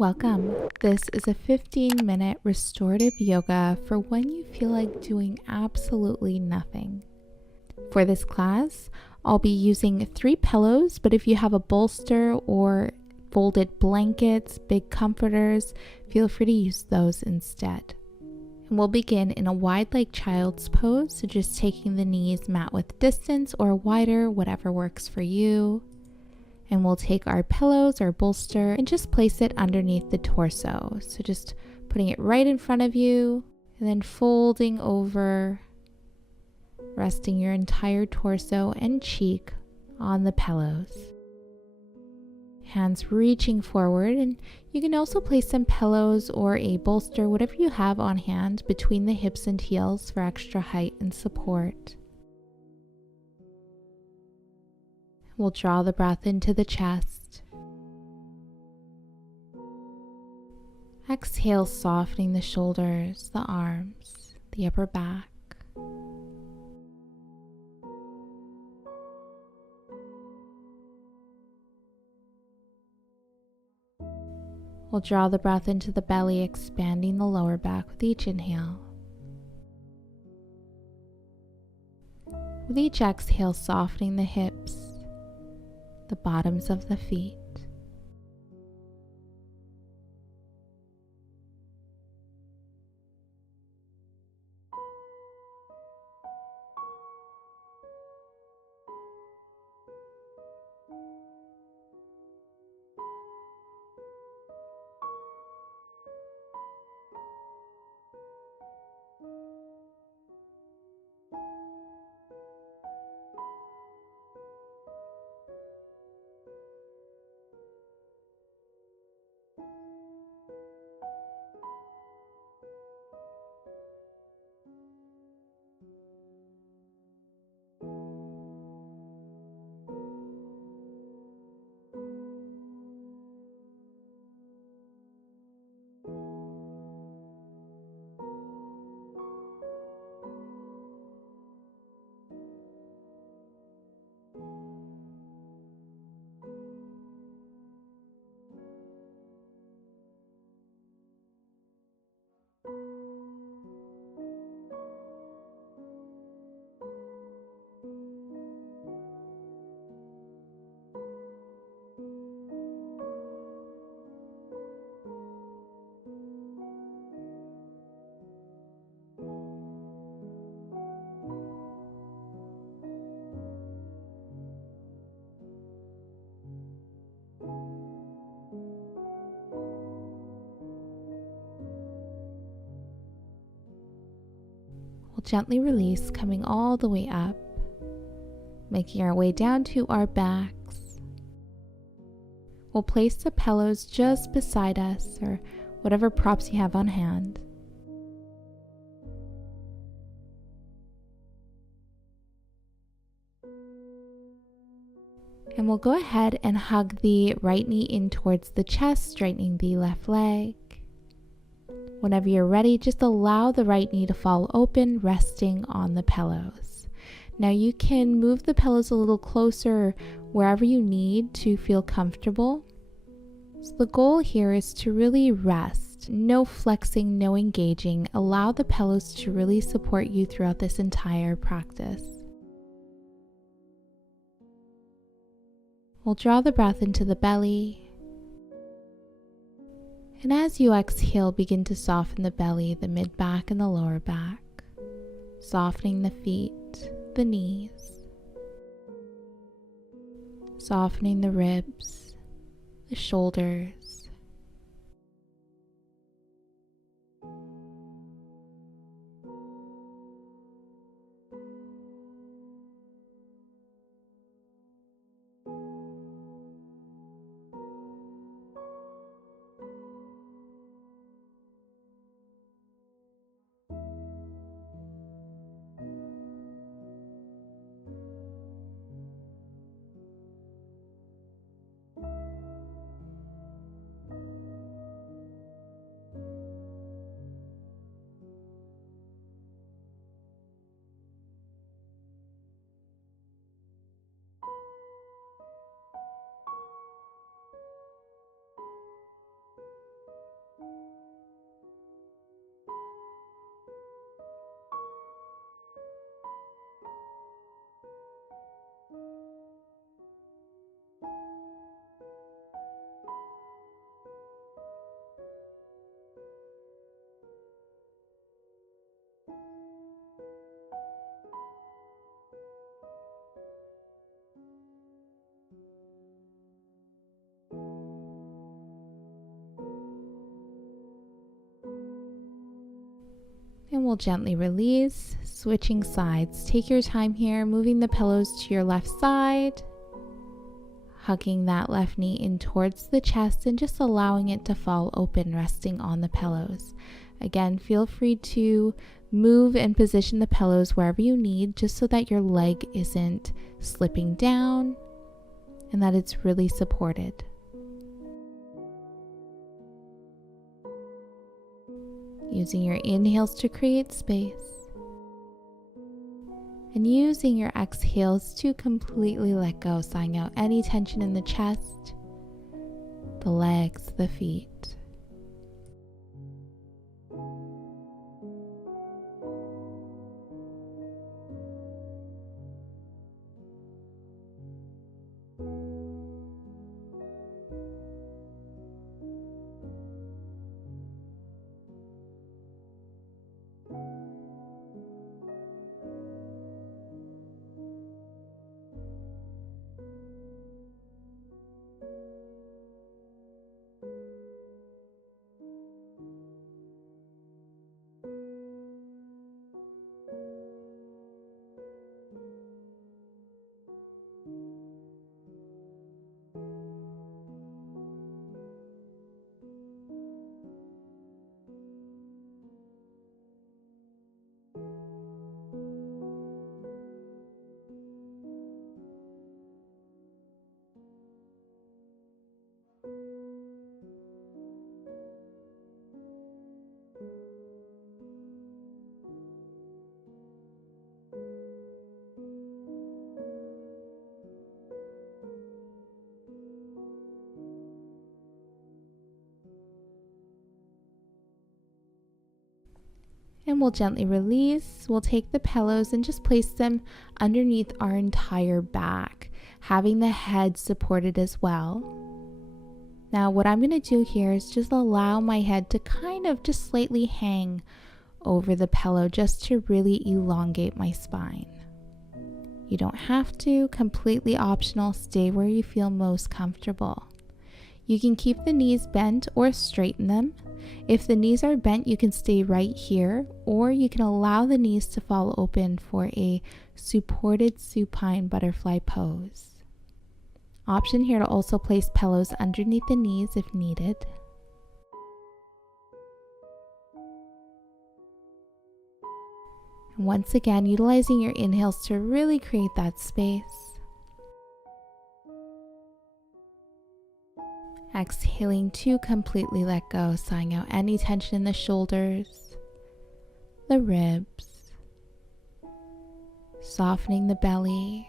Welcome. This is a 15-minute restorative yoga for when you feel like doing absolutely nothing. For this class, I'll be using 3 pillows, but if you have a bolster or folded blankets, big comforters, feel free to use those instead. And we'll begin in a wide leg child's pose, so just taking the knees mat width distance or wider, whatever works for you. And we'll take our pillows or bolster and just place it underneath the torso. So just putting it right in front of you and then folding over, resting your entire torso and cheek on the pillows. Hands reaching forward, and you can also place some pillows or a bolster, whatever you have on hand, between the hips and heels for extra height and support. We'll draw the breath into the chest. Exhale, softening the shoulders, the arms, the upper back. We'll draw the breath into the belly, expanding the lower back with each inhale. With each exhale, softening the hips, the bottoms of the feet. We'll gently release, coming all the way up, making our way down to our backs. We'll place the pillows just beside us or whatever props you have on hand. And we'll go ahead and hug the right knee in towards the chest, straightening the left leg. Whenever you're ready, just allow the right knee to fall open, resting on the pillows. Now you can move the pillows a little closer wherever you need to feel comfortable. So the goal here is to really rest. No flexing, no engaging. Allow the pillows to really support you throughout this entire practice. We'll draw the breath into the belly. And as you exhale, begin to soften the belly, the mid-back and the lower back, softening the feet, the knees, softening the ribs, the shoulders. And we'll gently release, switching sides. Take your time here, moving the pillows to your left side, hugging that left knee in towards the chest and just allowing it to fall open, resting on the pillows. Again, feel free to move and position the pillows wherever you need, just so that your leg isn't slipping down and that it's really supported. Using your inhales to create space and using your exhales to completely let go, sighing out any tension in the chest, the legs, the feet. And we'll gently release. We'll take the pillows and just place them underneath our entire back, having the head supported as well. Now what I'm going to do here is just allow my head to kind of just slightly hang over the pillow, just to really elongate my spine. You don't have to, completely optional, stay where you feel most comfortable. You can keep the knees bent or straighten them. If the knees are bent, you can stay right here, or you can allow the knees to fall open for a supported supine butterfly pose. Option here to also place pillows underneath the knees if needed. And once again, utilizing your inhales to really create that space. Exhaling to completely let go, sighing out any tension in the shoulders, the ribs, softening the belly,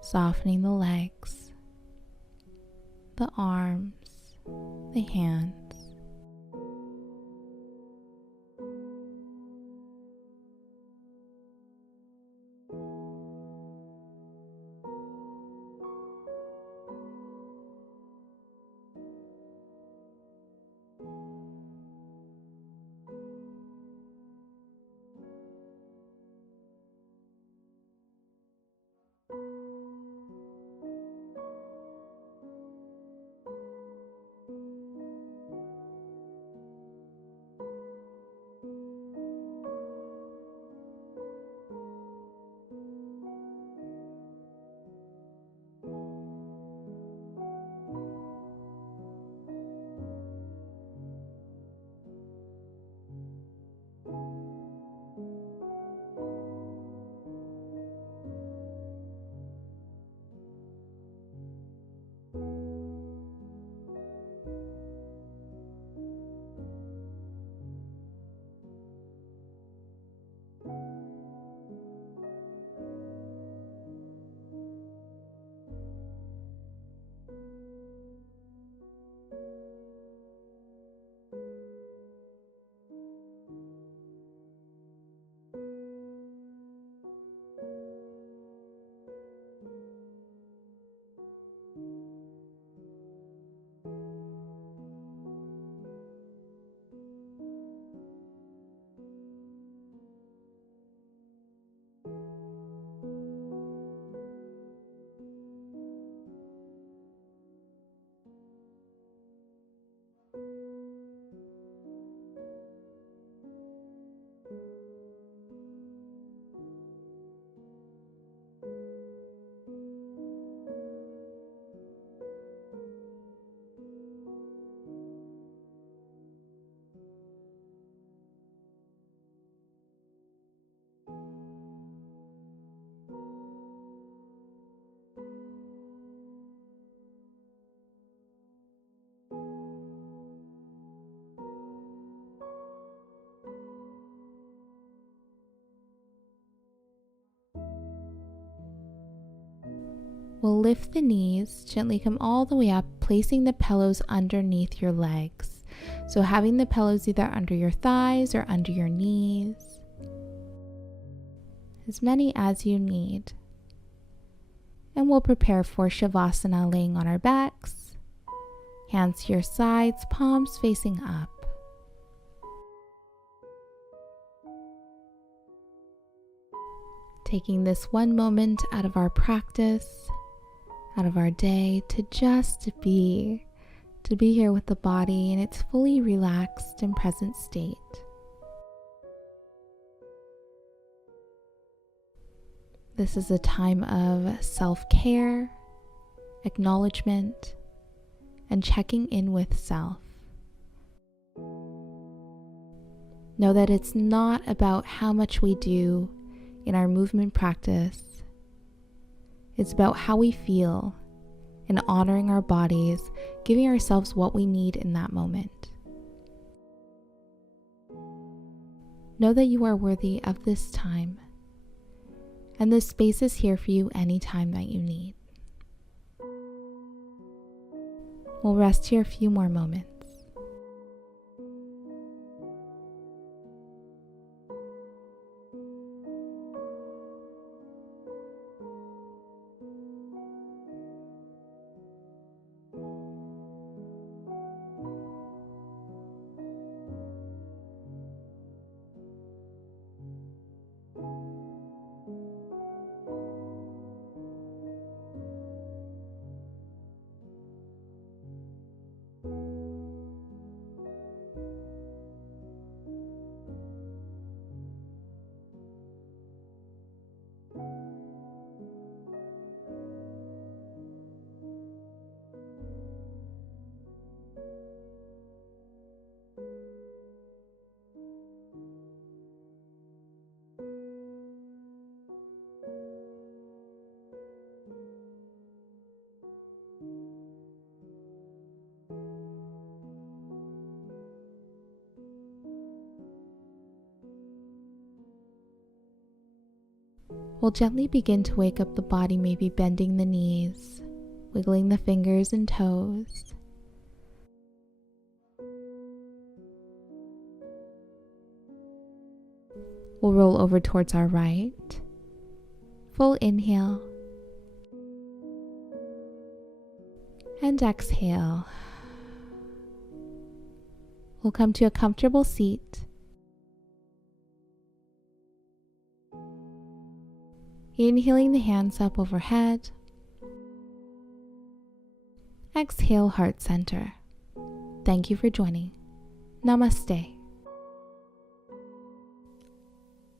softening the legs, the arms, the hands. We'll lift the knees, gently come all the way up, placing the pillows underneath your legs. So having the pillows either under your thighs or under your knees. As many as you need. And we'll prepare for Shavasana, laying on our backs. Hands to your sides, palms facing up. Taking this one moment out of our practice, out of our day, to just be here with the body in its fully relaxed and present state. This is a time of self-care, acknowledgement, and checking in with self. Know that it's not about how much we do in our movement practice. It's about how we feel and honoring our bodies, giving ourselves what we need in that moment. Know that you are worthy of this time, and this space is here for you anytime that you need. We'll rest here a few more moments. We'll gently begin to wake up the body, maybe bending the knees, wiggling the fingers and toes. We'll roll over towards our right. Full inhale. And exhale. We'll come to a comfortable seat. Inhaling the hands up overhead. Exhale, heart center. Thank you for joining. Namaste.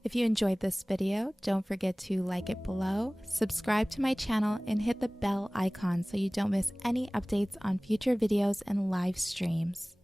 If you enjoyed this video, don't forget to like it below, subscribe to my channel, and hit the bell icon so you don't miss any updates on future videos and live streams.